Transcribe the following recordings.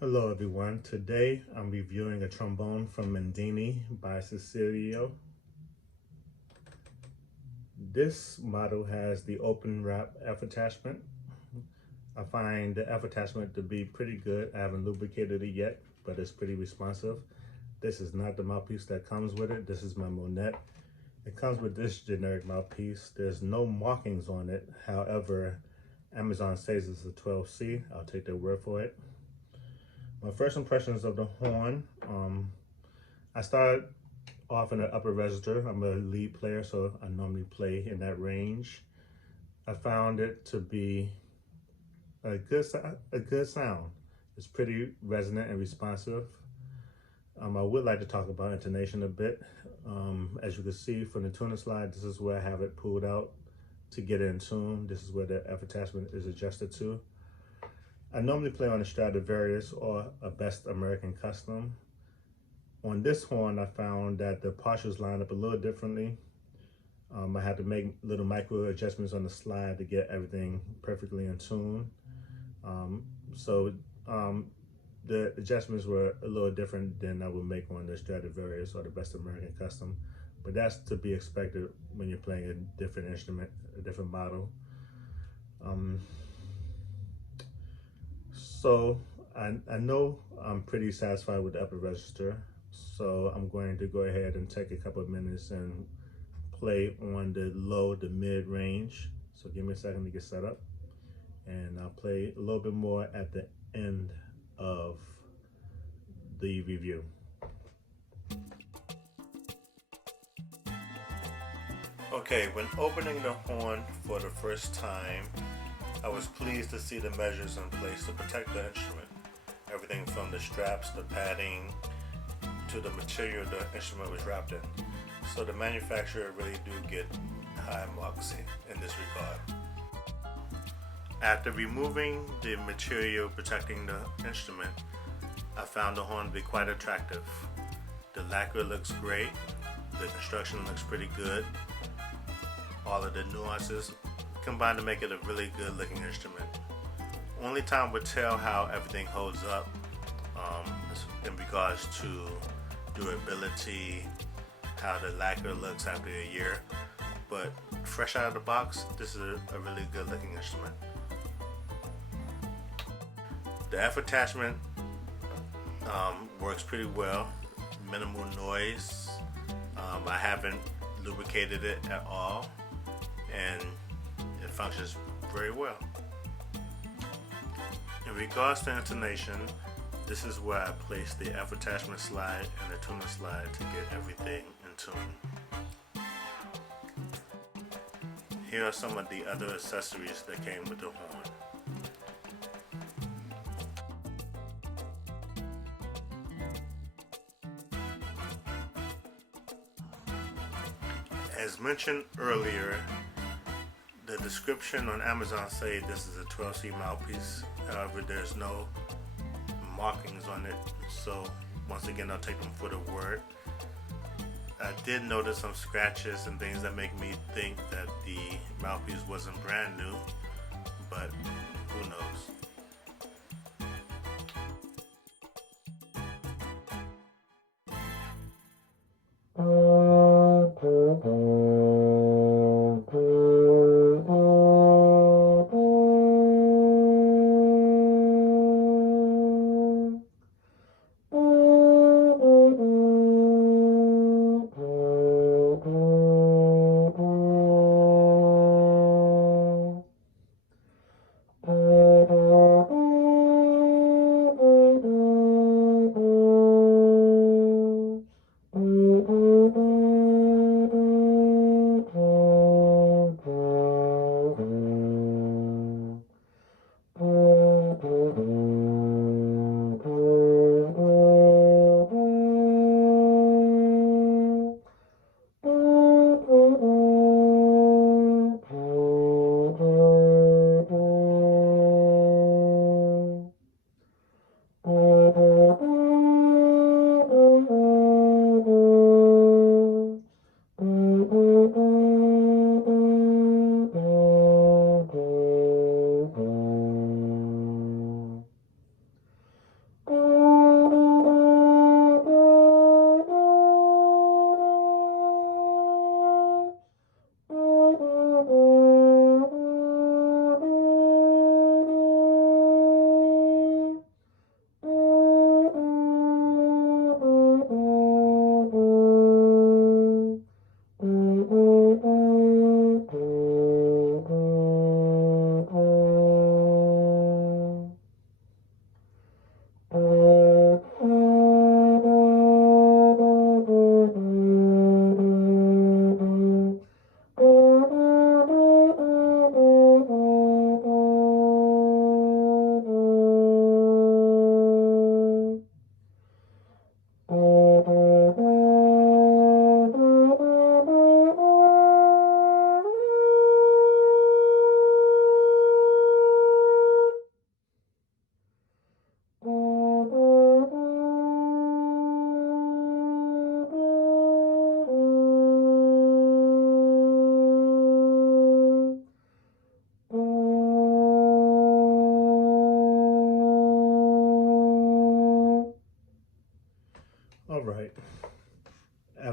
Hello everyone, today I'm reviewing a trombone from Mendini by Cecilio. This model has the open wrap F attachment. I find the F attachment to be pretty good. I haven't lubricated it yet, but it's pretty responsive. This is not the mouthpiece that comes with it. This is my Monette. It comes with this generic mouthpiece. There's no markings on it. However, Amazon says it's a 12C. I'll take their word for it. My first impressions of the horn, I started off in the upper register. I'm a lead player, so I normally play in that range. I found it to be a good sound. It's pretty resonant and responsive. I would like to talk about intonation a bit. As you can see from the tuner slide, this is where I have it pulled out to get in tune. This is where the F attachment is adjusted to. I normally play on a Stradivarius or a Best American Custom. On this horn, I found that the partials line up a little differently. I had to make little micro adjustments on the slide to get everything perfectly in tune. The adjustments were a little different than I would make on the Stradivarius or the Best American Custom, but that's to be expected when you're playing a different instrument, a different model. So I know I'm pretty satisfied with the upper register, so I'm going to go ahead and take a couple of minutes and play on the low to mid range. So give me a second to get set up, and I'll play a little bit more at the end of the review. Okay, when opening the horn for the first time, I was pleased to see the measures in place to protect the instrument. Everything from the straps, the padding, to the material the instrument was wrapped in. So the manufacturer really do get high marks in this regard. After removing the material protecting the instrument, I found the horn to be quite attractive. The lacquer looks great, the construction looks pretty good. All of the nuances combined to make it a really good looking instrument. Only time would tell how everything holds up in regards to durability, how the lacquer looks after a year, but fresh out of the box, this is a really good looking instrument. The F attachment works pretty well, minimal noise. I haven't lubricated it at all, and it functions very well. In regards to intonation, this is where I place the F attachment slide and the tuner slide to get everything in tune. Here are some of the other accessories that came with the horn. As mentioned earlier, the description on Amazon say this is a 12C mouthpiece. However, there's no markings on it, so once again I'll take them for the word. I did notice some scratches and things that make me think that the mouthpiece wasn't brand new, but who knows.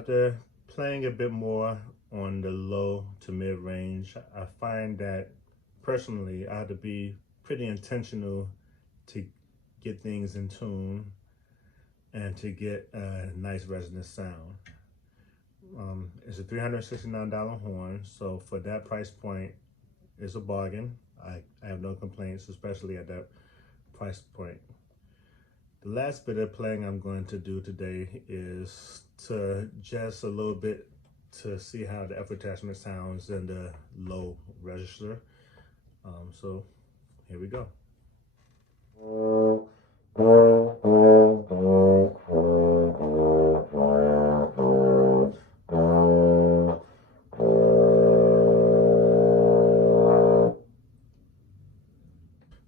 after playing a bit more on the low to mid range, I find that personally I have to be pretty intentional to get things in tune and to get a nice resonant sound. It's a $369 horn, so for that price point, it's a bargain. I have no complaints, especially at that price point. The last bit of playing I'm going to do today is to just a little bit to see how the F attachment sounds in the low register. So here we go.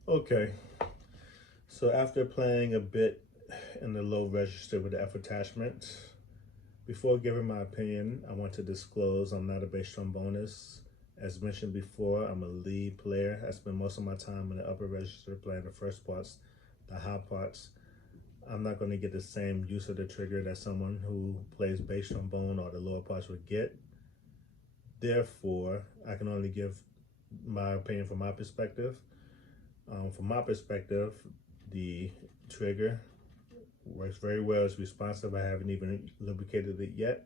Okay, so after playing a bit in the low register with the F attachment, before giving my opinion, I want to disclose I'm not a bass trombonist. As mentioned before, I'm a lead player. I spend most of my time in the upper register playing the first parts, the high parts. I'm not going to get the same use of the trigger that someone who plays bass trombone or the lower parts would get. Therefore, I can only give my opinion from my perspective. From my perspective, the trigger works very well. It's responsive. I haven't even lubricated it yet.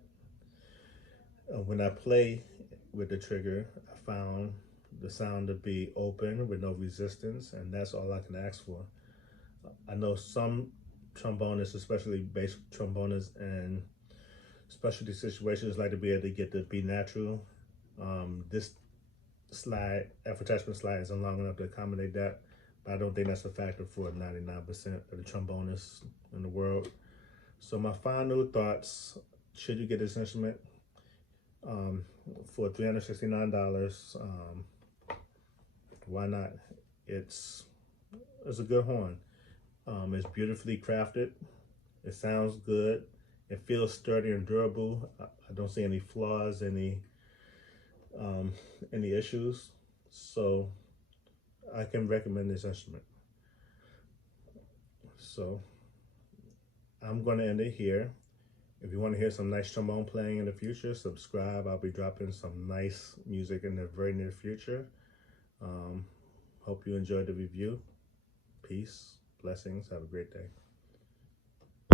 When I play with the trigger, I found the sound to be open with no resistance, and that's all I can ask for. I know some trombonists, especially bass trombonists and specialty situations, like to be able to get the be natural. This slide, F attachment slide, isn't long enough to accommodate that, but I don't think that's a factor for 99% of the trombonists in the world. So my final thoughts, should you get this instrument for $369, why not? It's a good horn. It's beautifully crafted. It sounds good. It feels sturdy and durable. I don't see any flaws, any issues. So I can recommend this instrument. So I'm going to end it here. If you want to hear some nice trombone playing in the future, subscribe. I'll be dropping some nice music in the very near future. Hope you enjoyed the review. Peace, blessings, have a great day.